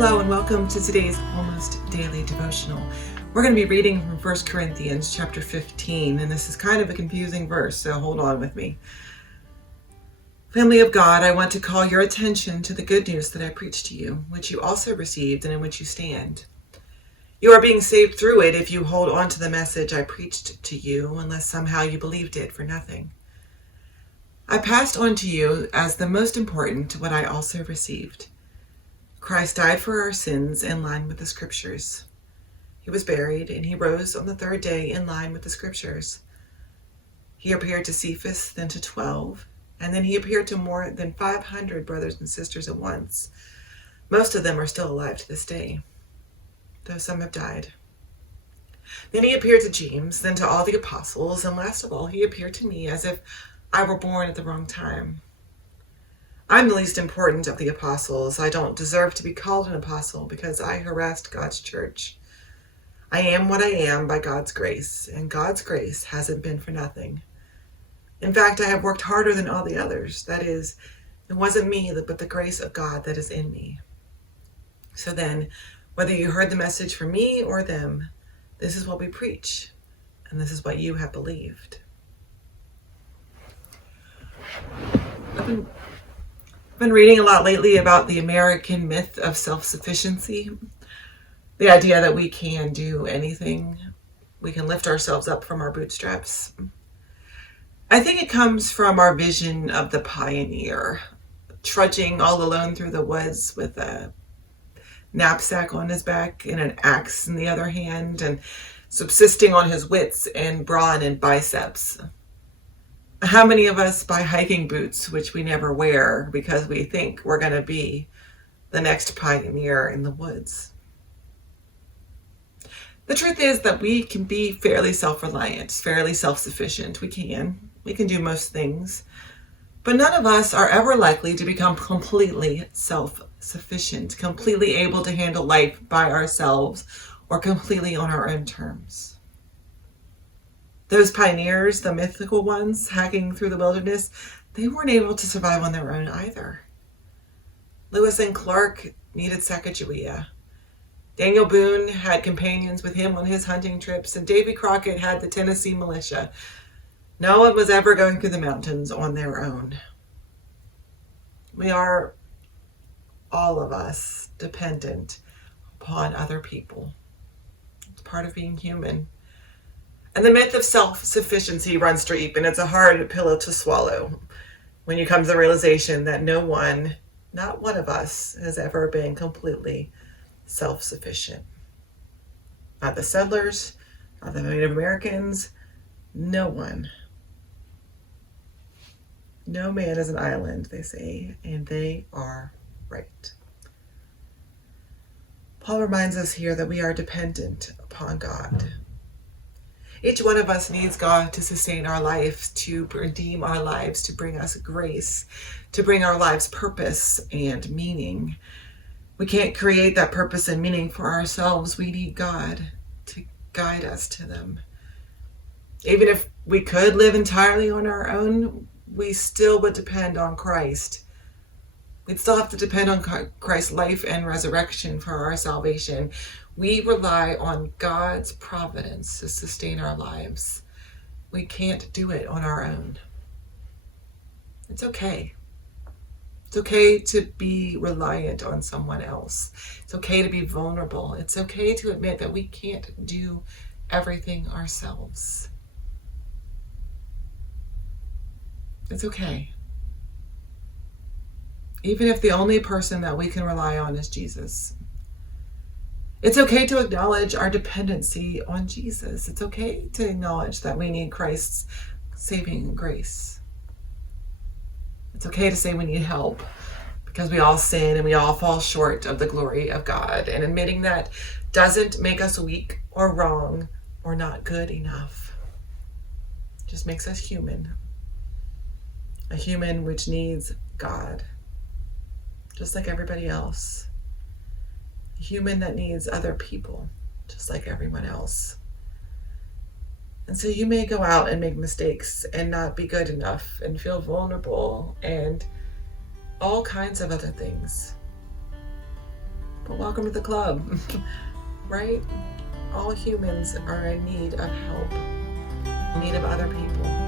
Hello and welcome to today's Almost Daily Devotional. We're going to be reading from 1 Corinthians chapter 15, and this is kind of a confusing verse, so hold on with me. Family of God, I want to call your attention to the good news that I preached to you, which you also received and in which you stand. You are being saved through it if you hold on to the message I preached to you, unless somehow you believed it for nothing. I passed on to you as the most important what I also received. Christ died for our sins in line with the Scriptures. He was buried, and he rose on the third day in line with the Scriptures. He appeared to Cephas, then to 12, and then he appeared to more than 500 brothers and sisters at once. Most of them are still alive to this day, though some have died. Then he appeared to James, then to all the apostles, and last of all, he appeared to me as if I were born at the wrong time. I'm the least important of the apostles. I don't deserve to be called an apostle because I harassed God's church. I am what I am by God's grace, and God's grace hasn't been for nothing. In fact, I have worked harder than all the others. That is, it wasn't me, but the grace of God that is in me. So then, whether you heard the message from me or them, this is what we preach, and this is what you have believed. I've been reading a lot lately about the American myth of self-sufficiency. The idea that we can do anything. We can lift ourselves up from our bootstraps. I think it comes from our vision of the pioneer, trudging all alone through the woods with a knapsack on his back and an axe in the other hand, and subsisting on his wits and brawn and biceps. How many of us buy hiking boots, which we never wear because we think we're going to be the next pioneer in the woods? The truth is that we can be fairly self-reliant, fairly self-sufficient. We can do most things, but none of us are ever likely to become completely self-sufficient, completely able to handle life by ourselves or completely on our own terms. Those pioneers, the mythical ones, hacking through the wilderness, they weren't able to survive on their own either. Lewis and Clark needed Sacagawea. Daniel Boone had companions with him on his hunting trips, and Davy Crockett had the Tennessee militia. No one was ever going through the mountains on their own. We are, all of us, dependent upon other people. It's part of being human. And the myth of self-sufficiency runs deep, and it's a hard pill to swallow when you come to the realization that no one, not one of us, has ever been completely self-sufficient. Not the settlers, not the Native Americans, no one. No man is an island, they say, and they are right. Paul reminds us here that we are dependent upon God. Each one of us needs God to sustain our lives, to redeem our lives, to bring us grace, to bring our lives purpose and meaning. We can't create that purpose and meaning for ourselves. We need God to guide us to them. Even if we could live entirely on our own, we still would depend on Christ. We'd still have to depend on Christ's life and resurrection for our salvation. We rely on God's providence to sustain our lives. We can't do it on our own. It's okay. It's okay to be reliant on someone else. It's okay to be vulnerable. It's okay to admit that we can't do everything ourselves. It's okay. Even if the only person that we can rely on is Jesus. It's okay to acknowledge our dependency on Jesus. It's okay to acknowledge that we need Christ's saving grace. It's okay to say we need help because we all sin and we all fall short of the glory of God. And admitting that doesn't make us weak or wrong or not good enough. It just makes us human. A human which needs God, just like everybody else. A human that needs other people, just like everyone else. And so you may go out and make mistakes and not be good enough and feel vulnerable and all kinds of other things. Well, welcome to the club, right? All humans are in need of help, in need of other people.